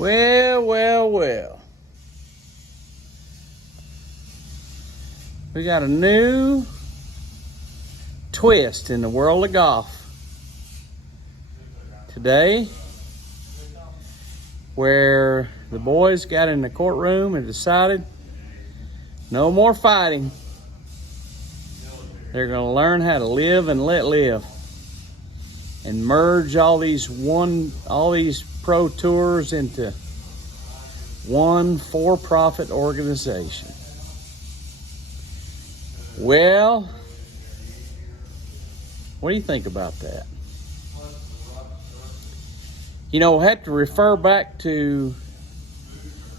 Well, well, well. We got a new twist in the world of golf today, where the boys got in the courtroom and decided no more fighting. They're going to learn how to live and let live, and merge all these pro tours into one for-profit organization. Well, what do you think about that? You know, I have to refer back to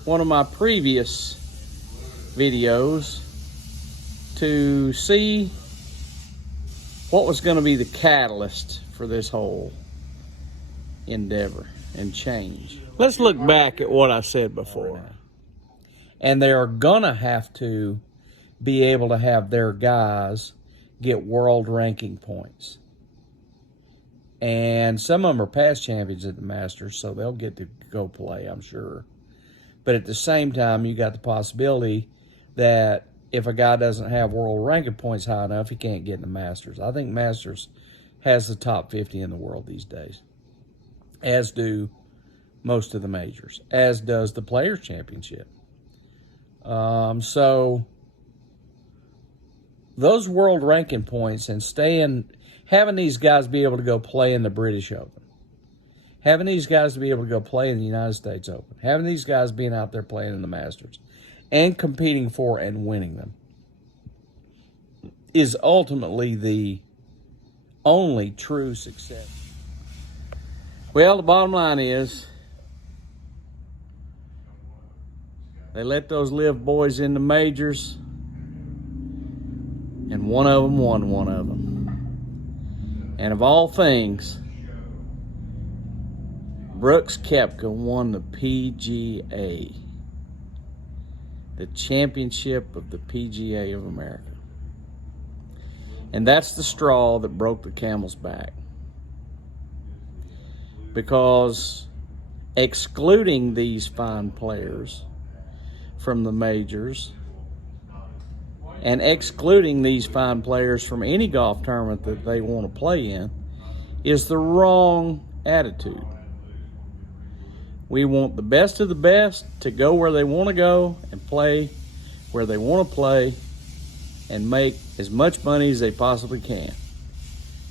one of my previous videos to see what was going to be the catalyst for this whole endeavor and change. Let's look back at what I said before. And they are going to have to be able to have their guys get world ranking points. And some of them are past champions at the Masters, so they'll get to go play, I'm sure. But at the same time, you got the possibility that if a guy doesn't have world ranking points high enough, he can't get in the Masters. I think Masters has the top 50 in the world these days, as do most of the majors, as does the Players' Championship. So those world ranking points and having these guys be able to go play in the British Open, having these guys to be able to go play in the United States Open, having these guys being out there playing in the Masters and competing for and winning them is ultimately the only true success. Well, the bottom line is they let those LIV boys in the majors, and one of them won one of them. And of all things, Brooks Koepka won the PGA, the championship of the PGA of America. And that's the straw that broke the camel's back. Because excluding these fine players from the majors and excluding these fine players from any golf tournament that they want to play in is the wrong attitude. We want the best of the best to go where they want to go and play where they want to play and make as much money as they possibly can.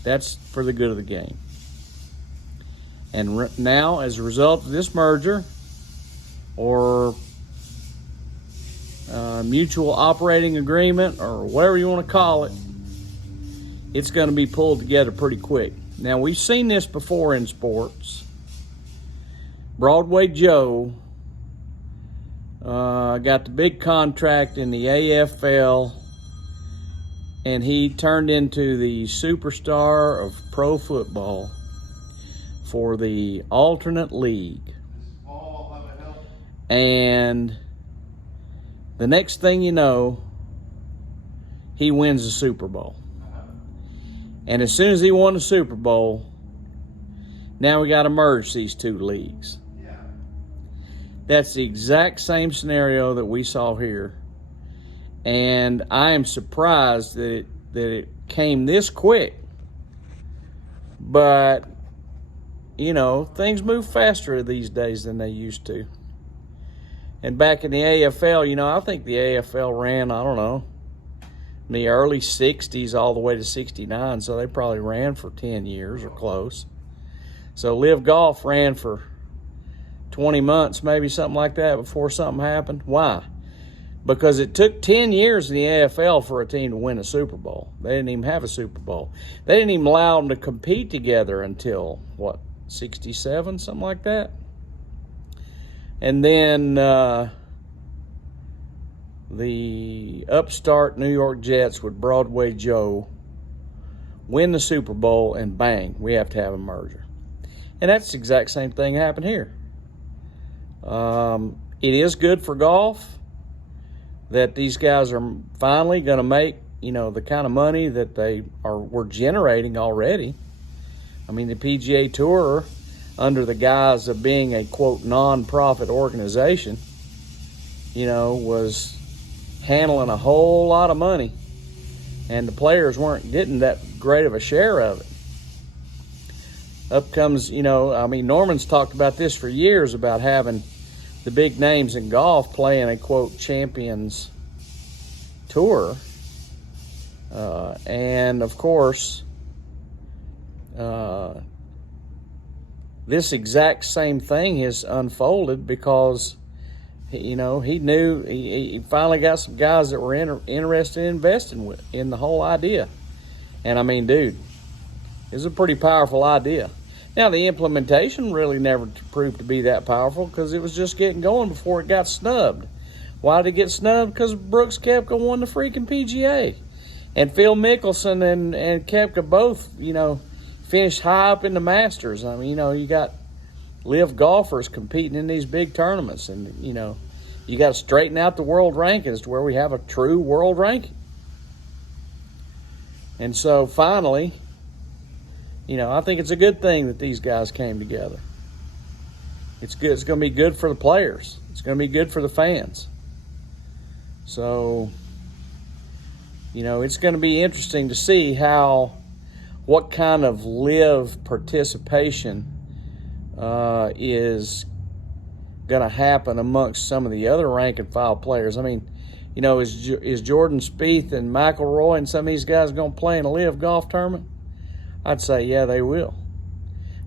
That's for the good of the game. And now, as a result of this merger, or mutual operating agreement, or whatever you want to call it, it's going to be pulled together pretty quick. Now, we've seen this before in sports. Broadway Joe got the big contract in the AFL, and he turned into the superstar of pro football for the alternate league. And the next thing you know, he wins the Super Bowl. And as soon as he won the Super Bowl, now we got to merge these two leagues. That's the exact same scenario that we saw here. And I am surprised that it came this quick. But, you know, things move faster these days than they used to. And back in the AFL, you know, I think the AFL ran, I don't know, in the early 60s all the way to 69, so they probably ran for 10 years or close. So LIV Golf ran for 20 months, maybe something like that, before something happened. Why? Because it took 10 years in the AFL for a team to win a Super Bowl. They didn't even have a Super Bowl. They didn't even allow them to compete together until, 67, something like that? And then the upstart New York Jets with Broadway Joe win the Super Bowl, and bang, we have to have a merger. And that's the exact same thing happened here. It is good for golf that these guys are finally going to make, you know, the kind of money that were generating already. I mean, the PGA Tour, under the guise of being a, quote, non-profit organization, you know, was handling a whole lot of money, and the players weren't getting that great of a share of it. Up comes, you know, I mean, Norman's talked about this for years, about having the big names in golf playing a, quote, Champions Tour. And, of course, this exact same thing has unfolded because, you know, he knew he finally got some guys that were interested in investing in the whole idea. And, I mean, dude, it's a pretty powerful idea. Now, the implementation really never proved to be that powerful because it was just getting going before it got snubbed. Why did it get snubbed? Because Brooks Koepka won the freaking PGA. And Phil Mickelson and Koepka both, you know, finished high up in the Masters. I mean, you know, you got LIV golfers competing in these big tournaments. And, you know, you got to straighten out the world rankings to where we have a true world ranking. And so, finally, you know, I think it's a good thing that these guys came together. It's good. It's going to be good for the players. It's going to be good for the fans. So, you know, it's going to be interesting to see what kind of LIV participation is going to happen amongst some of the other rank and file players. I mean, you know, is Jordan Spieth and McIlroy and some of these guys going to play in a LIV golf tournament? I'd say, yeah, they will.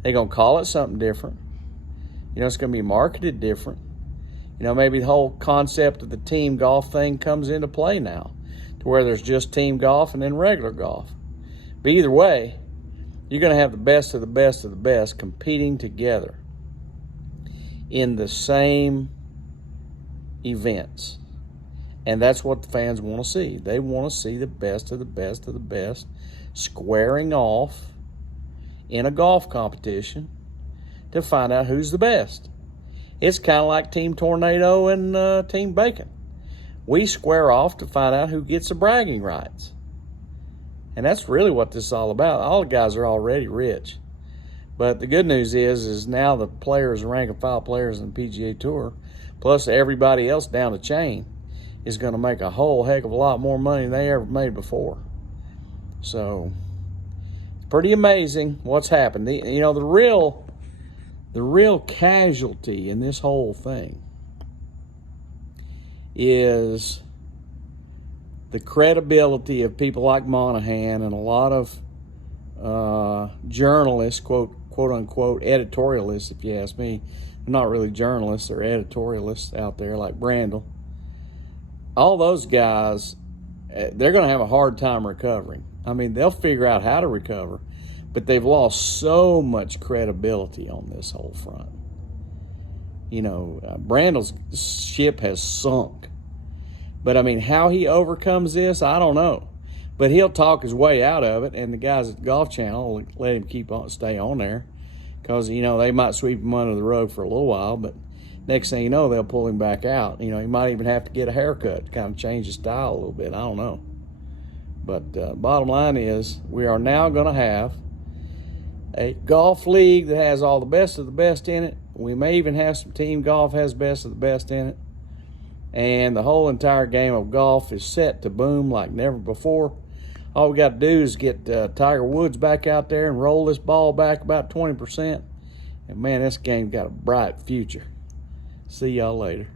They're going to call it something different. You know, it's going to be marketed different. You know, maybe the whole concept of the team golf thing comes into play now, to where there's just team golf and then regular golf. But either way, you're going to have the best of the best of the best competing together in the same events. And that's what the fans want to see. They want to see the best of the best of the best squaring off in a golf competition to find out who's the best. It's kind of like Team Tornado and Team Bacon. We square off to find out who gets the bragging rights. And that's really what this is all about. All the guys are already rich. But the good news is now the players, rank and file players in the PGA Tour, plus everybody else down the chain, is going to make a whole heck of a lot more money than they ever made before. So, it's pretty amazing what's happened. You know, the real casualty in this whole thing is the credibility of people like Monahan and a lot of journalists, quote unquote, editorialists, if you ask me. They're not really journalists, they're editorialists out there like Brandel. All those guys, they're going to have a hard time recovering. I mean, they'll figure out how to recover, but they've lost so much credibility on this whole front. You know, Brandel's ship has sunk. But, I mean, how he overcomes this, I don't know. But he'll talk his way out of it, and the guys at the Golf Channel will let him stay on there because, you know, they might sweep him under the rug for a little while, but next thing you know, they'll pull him back out. You know, he might even have to get a haircut to kind of change his style a little bit. I don't know. But bottom line is, we are now going to have a golf league that has all the best of the best in it. We may even have some team golf has best of the best in it. And the whole entire game of golf is set to boom like never before. All we got to do is get Tiger Woods back out there and roll this ball back about 20%. And, man, this game got a bright future. See y'all later.